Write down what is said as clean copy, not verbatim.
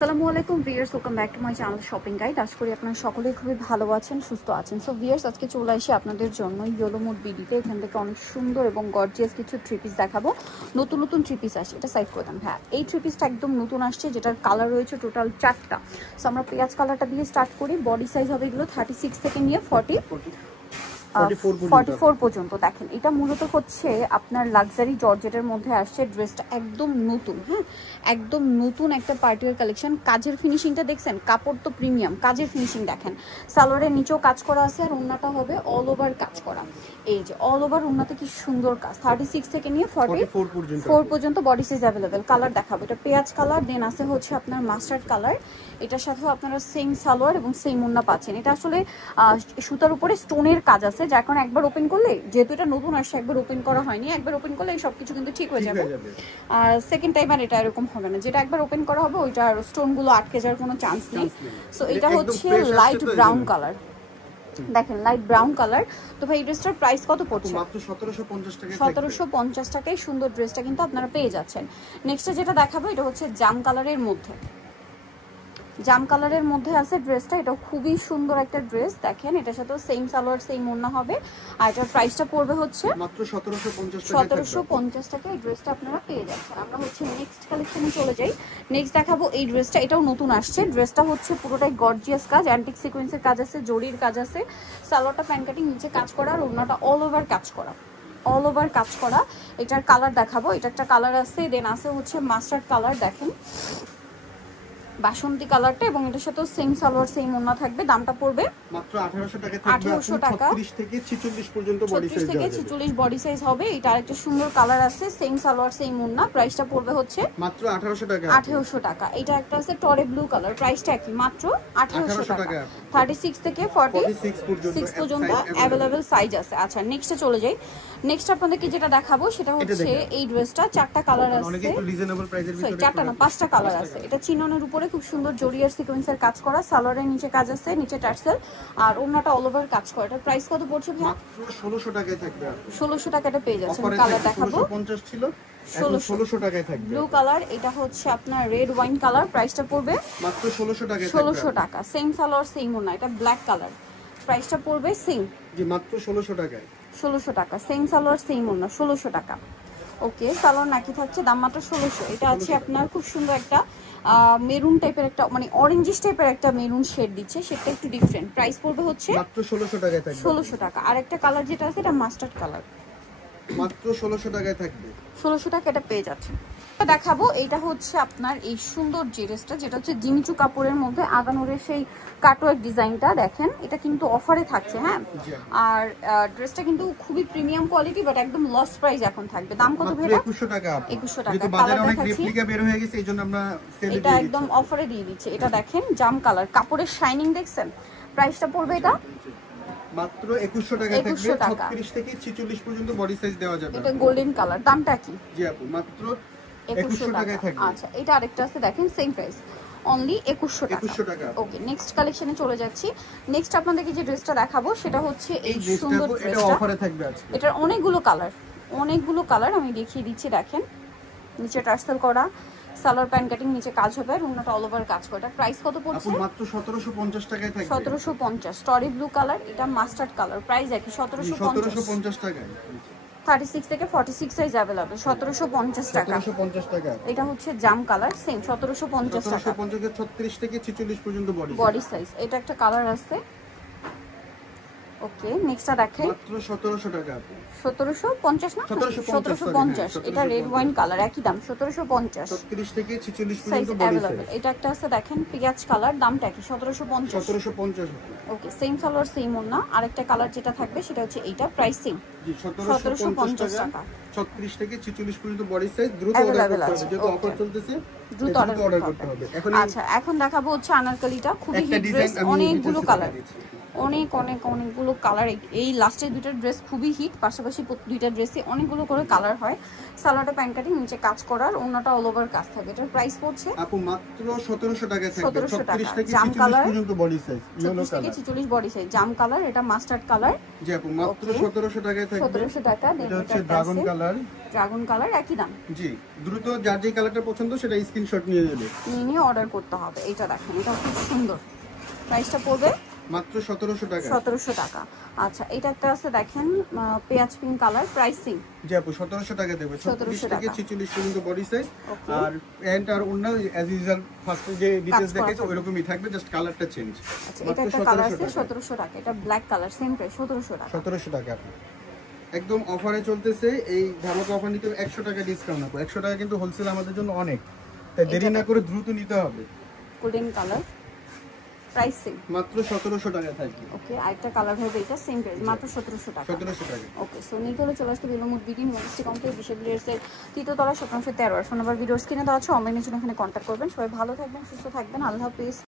আসসালামু আলাইকুম viewers, welcome back to my channel shopping guide. আশা করি আপনারা সকলেই খুবই ভালো আছেন, সুস্থ আছেন। সো ভিউয়ার্স, আজকে চলে আসি আপনাদের জন্য ইয়েলো মুড বিডিতে। এখান থেকে অনেক সুন্দর এবং গর্জিয়াস কিছু থ্রি পিস দেখাবো। নতুন নতুন থ্রি পিস আসছে, এটা সাইড করতাম। হ্যাঁ, এই থ্রি পিসটা একদম নতুন আসছে, যেটার কালার রয়েছে টোটাল 4টা। সো আমরা পেঁয়াজ কালারটা দিয়ে স্টার্ট করি। বডি সাইজ হবে এগুলো 36 থেকে নিয়ে 44 পর্যন্ত। দেখেন, এটা মূলত হচ্ছে আপনার লাক্সারি জর্জেটের মধ্যে আসছে। ড্রেসটা একদম নতুন, হ্যাঁ একদম নতুন একটা পার্টিওয়ার কালেকশন। কাজের ফিনিশিংটা দেখছেন, কাপড় তো প্রিমিয়াম, কাজের ফিনিশিং দেখেন। সালোয়ারের নিচেও কাজ করা আছে, আর ওড়নাটা হবে অল ওভার কাজ করা। এই যে অল ওভার ওড়নাতে কি সুন্দর কাজ। 36 থেকে নিয়ে 44 পর্যন্ত বডি সাইজ অ্যাভেলেবেল। কালার দেখাবো, এটা পেঁয়াজ কালার, দেন আছে হচ্ছে আপনার মাস্টার্ড কালার। এটার সাথেও আপনারা সেম সালোয়ার এবং সেম ওড়না পাচ্ছেন। এটা আসলে সুতার উপরে স্টোনের কাজ আছে, যার কারণে একবার ওপেন করলে, যেহেতু এটা নতুন আসছে একবার ওপেন করা হয়নি, একবার ওপেন করলে এই সবকিছু কিন্তু ঠিক হয়ে যাবে। আর সেকেন্ড টাইম আর এটা এরকম হবে না। যেটা একবার ওপেন করা হবে ওইটা আর স্টোনগুলো আটকে যাওয়ার কোনো চান্স নেই। সো এটা হচ্ছে লাইট ব্রাউন কালার, দেখেন লাইট ব্রাউন কালার। তো ভাই এই ড্রেসটার প্রাইস কত পড়ছে? মাত্র 1750 টাকা। 1750 টাকায় সুন্দর ড্রেসটা কিন্তু আপনারা পেয়ে যাচ্ছেন। নেক্সট যেটা দেখাবো, এটা হচ্ছে জাম কালারের মধ্যে, জাম কালারের মধ্যে আছে ড্রেসটা। এটা খুবই সুন্দর একটা ড্রেস, দেখেন এটার সাথে সেম সালোয়ার সেম ওড়না হবে। আর এটার প্রাইসটা পড়বে হচ্ছে মাত্র 1750 টাকা। 1750 টাকায় এই ড্রেসটা আপনারা পেয়ে যাচ্ছেন। আমরা হচ্ছে নেক্সট কালেকশনে চলে যাই। নেক্সট দেখাবো এই ড্রেসটা, এটাও নতুন আসছে। ড্রেসটা হচ্ছে পুরোটাই গর্জিয়াস কাজ, অ্যান্টিক সিকোয়েন্সের কাজ আছে, জরির কাজ আছে। সালোয়ারটা প্যান্ট কাটিং, নিচে কাজ করা, আর ওড়নাটা অল ওভার কাজ করা, অল ওভার কাজ করা। এটার কালার দেখাবো, এটা একটা কালার আছে, দেন আছে হচ্ছে মাস্টার্ড কালার, দেখেন বাসন্তী কালারটা, এবং এটার সাথে সেম সালোয়ার সেম ওড়না থাকবে। দামটা পড়বে মাত্র 1800 টাকা। 1800 টাকা। 36 থেকে 46 পর্যন্ত বডি সাইজ, 36 থেকে 46 বডি সাইজ হবে। এটা আরেকটা সুন্দর কালার আছে, সেম সালোয়ার সেম ওড়না। প্রাইসটা পড়বে হচ্ছে মাত্র 1800 টাকা। 1800 টাকা। এটা একটা আছে টরে ব্লু কালার, প্রাইসটা কি মাত্র 1800 টাকা। 36 থেকে 46 পর্যন্ত अवेलेबल সাইজ আছে। আচ্ছা, নেক্সটে চলে যাই। নেক্সট আপনাদেরকে যেটা দেখাবো সেটা হচ্ছে এই ড্রেসটা। 4টা কালার আছে, অনেক একটু রিজনেবল প্রাইসের ভিতরে, 4টা না 5টা কালার আছে। এটা চিননের উপরে খুব সুন্দর জরিয়ার সিকোয়েন্সের কাজ করা, সালোয়ারের নিচে কাজ আছে, নিচে টার্সেল, আর ওড়নাটা অল ওভার কাজ করা। এটা প্রাইস কত পড়ছে ভাই? মাত্র 1600 টাকায় থাকবে। 1600 টাকাটা পেয়ে যাচ্ছেন। কালার দেখাবো, 1650 ছিল, এখন 1600 টাকায় থাকবে। ব্লু কালার, এটা হচ্ছে আপনার রেড ওয়াইন কালার। প্রাইসটা পড়বে মাত্র 1600 টাকায়, 1600 টাকা। সেম সালোয়ার সেম ওড়না। এটা ব্ল্যাক কালার, প্রাইসটা পড়বে সেম, জি মাত্র 1600 টাকায়। 1600 টাকা। সেম সালোয়ার সেম ওড়না, 1600 টাকা। ওকে, সালোয়ার নাকি থাকছে, দাম মাত্র 1600। এটা আছে আপনার খুব সুন্দর একটা মেরুন টাইপের, একটা মানে অরেঞ্জিশ টাইপের একটা মেরুন শেড দিচ্ছে, সেটা একটু ডিফারেন্ট। প্রাইস পড়বে হচ্ছে মাত্র 1600 টাকায় থাকবে। 1600 টাকা। আর একটা কালার যেটা আছে এটা মাস্টার্ড কালার, মাত্র 1600 টাকায় থাকবে। 1600 টাকা এটা পেয়ে যাচ্ছে। দেখাবো এইটা হচ্ছে আপনার এই সুন্দর ড্রেসটা, যেটা হচ্ছে জিমিচু কাপড়ের মধ্যে আগানোরের সেই কাটওয়ার্ক ডিজাইনটা। দেখেন এটা কিন্তু অফারে থাকছে, হ্যাঁ। আর ড্রেসটা কিন্তু খুবই প্রিমিয়াম কোয়ালিটি, বাট একদম লস প্রাইস এখন থাকবে। দাম কত ভাই? 2100 টাকা। 2100 টাকা। যেহেতু বাজারে অনেক রেপ্লিকা বের হয়ে গেছে, এইজন্য আমরা সেল দিচ্ছি, এটা একদম অফারে দিয়ে দিচ্ছে। এটা দেখেন জাম কালার, কাপড়ের শাইনিং দেখছেন। প্রাইসটা পড়বে এটা মাত্র 2100 টাকা থাকবে। 36 থেকে 46 পর্যন্ত বডি সাইজ দেওয়া যাবে। এটা গোল্ডেন কালার। দামটা কি? জি আপু, মাত্র 2100 টাকায় থাকবে। আচ্ছা, এটা আরেকটা আছে, দেখেন সেম প্রাইস, অনলি 2100 টাকা। ওকে, নেক্সট কালেকশনে চলে যাচ্ছি। নেক্সট আপনাদেরকে যে ড্রেসটা দেখাবো সেটা হচ্ছে এই সুন্দর ড্রেসটা। এটা অফারে থাকবে আজকে। এটার অনেকগুলো কালার আমি দেখিয়ে দিচ্ছি। দেখেন নিচে টার্সেল করা, সালোয়ার প্যান্ট কাটিং, নিচে কাজ হবে, আর ওড়নাটা অল ওভার কাজ করা। প্রাইস কত পড়ছে? মাত্র 1750 টাকায় থাকবে। 1750। স্টরি ব্লু কালার, এটা মাস্টার্ড কালার। প্রাইস একই, 1750 টাকায়। 36 থেকে 46 সাইজ अवेलेबल, 1750 টাকা। 1750 টাকা। এটা হচ্ছে জাম কালার, সেম 1750 টাকা। 1750 36 থেকে 46 পর্যন্ত বডি সাইজ। এটা একটা কালার আছে। ওকে, নেক্সটটা দেখাই। মাত্র 1700 টাকা। 1750 না, 1750। এটা রেড ওয়াইন কালার, একই দাম 1750। 36 থেকে 46 সাইজ পর্যন্ত বডি अवेलेबल। এটা একটা আছে দেখেন পেঁয়াজ কালার, দামটা কি? 1750। 1750। ওকে, সেম সালোয়ার সেম ওড়না। আরেকটা কালার যেটা থাকবে সেটা হচ্ছে এইটা, প্রাইস সেম, জি 1750 টাকা। 36 থেকে 46 পর্যন্ত বডি সাইজ। দ্রুত অর্ডার করতে হবে, যেহেতু অফার চলতেছে, দ্রুত অর্ডার করতে হবে। আচ্ছা, এখন দেখাবো হচ্ছে আনারকলিটা। খুবই হিট ড্রেস, অনেকগুলো কালার, অনেকগুলো কালার। এই লাস্টের দুইটা ড্রেস খুবই হিট, পাশাপাশি দুইটা ড্রেসে অনেকগুলো করে কালার হয়। সালোয়ারটা প্যান্ট কাটিং, নিচে কাজ করার, ওড়নাটা অল ওভার কাজ থাকে। এটার প্রাইস পড়ছে আপু মাত্র 1700 টাকা থাকবে। 1700 টাকা। 36 থেকে জাম 46 কালার পর্যন্ত বডি সাইজ, ইয়েলো 36 থেকে কালার। 46 বডি সাইজ, জাম কালার। এটা মাস্টার্ড কালার। জি আপু, মাত্র 1700 টাকায় থাকবে। 1700 টাকা। এটা হচ্ছে ড্রাগন কালার। কালার একই দাম। জি, দ্রুত যার যে কালারটা পছন্দ সেটা স্ক্রিনশট নিয়ে নেবে, নিয়ে অর্ডার করতে হবে। এটা দেখেন, এটা খুব সুন্দর। প্রাইসটা পড়বে মাত্র 1700 টাকা। 1700 টাকা। আচ্ছা, এটা একটা আছে দেখেন পেঁয়াজ পিঙ্ক কালার, প্রাইসিং জি আপু 1700 টাকা দেবে। 36 থেকে 46 পর্যন্ত বডি সাইজ, আর প্যান্ট আর ওন্না অ্যাজ ইউজুয়াল ফার্স্টে যে ডিটেইলস দেখাইছে ওইরকমই থাকবে, জাস্ট কালারটা চেঞ্জ। আচ্ছা, এটা একটা কালার আছে 1700 টাকা, এটা ব্ল্যাক কালার, সেম প্রাইস 1700 টাকা। 1700 টাকা আপু। একদম অফারে চলতেছে, এই ধামাকা অফার নিতে 100 টাকা ডিসকাউন্ট আপু। 100 টাকা কিন্তু হোলসেল আমাদের জন্য অনেক, তাই দেরি না করে দ্রুত নিতে হবে। গোল্ডেন কালার, প্রাইসিং মাত্র 1700 টাকা থাকবে। ওকে, আরেকটা কালার হবে এটা, সেম প্রাইস মাত্র 1700 টাকা। 1700 টাকা। ওকে, সো নিতে হলে চলে আসতে বিলমুট বিডি ইউনিভার্সিটি কমপ্লেক্স বিশ্ববিদ্যালয়ের তৃতীয় তলা 1713। ফোন নাম্বার ভিডিওস কিনে দেওয়া আছে, অনলাইনের জন্য এখানে কন্ট্যাক্ট করবেন। সবাই ভালো থাকবেন, সুস্থ থাকবেন, আল্লাহ হাফেজ।